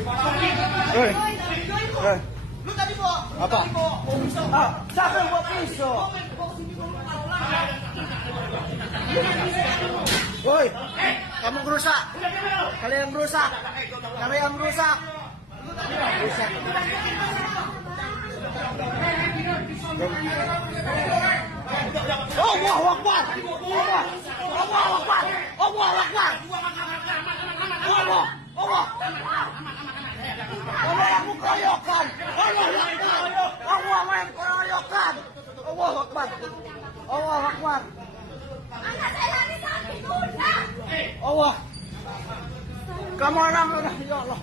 Hei. Hei. Lu tadi bawa Apa? pisau. Siapa yang bawa pisau? Woi, kamu berusak. Kalian berusak. Kalian berusak. Berusak. Allahu Akbar. Allahu Akbar. Allahu Akbar. Allah. Allah. Allah yang mengeroyokkan. Allah yang mengeroyokkan. Allahu Akbar. Allahu Akbar. Anak saya lagi sakit, udah. Allah. Kamu orang, ya Allah.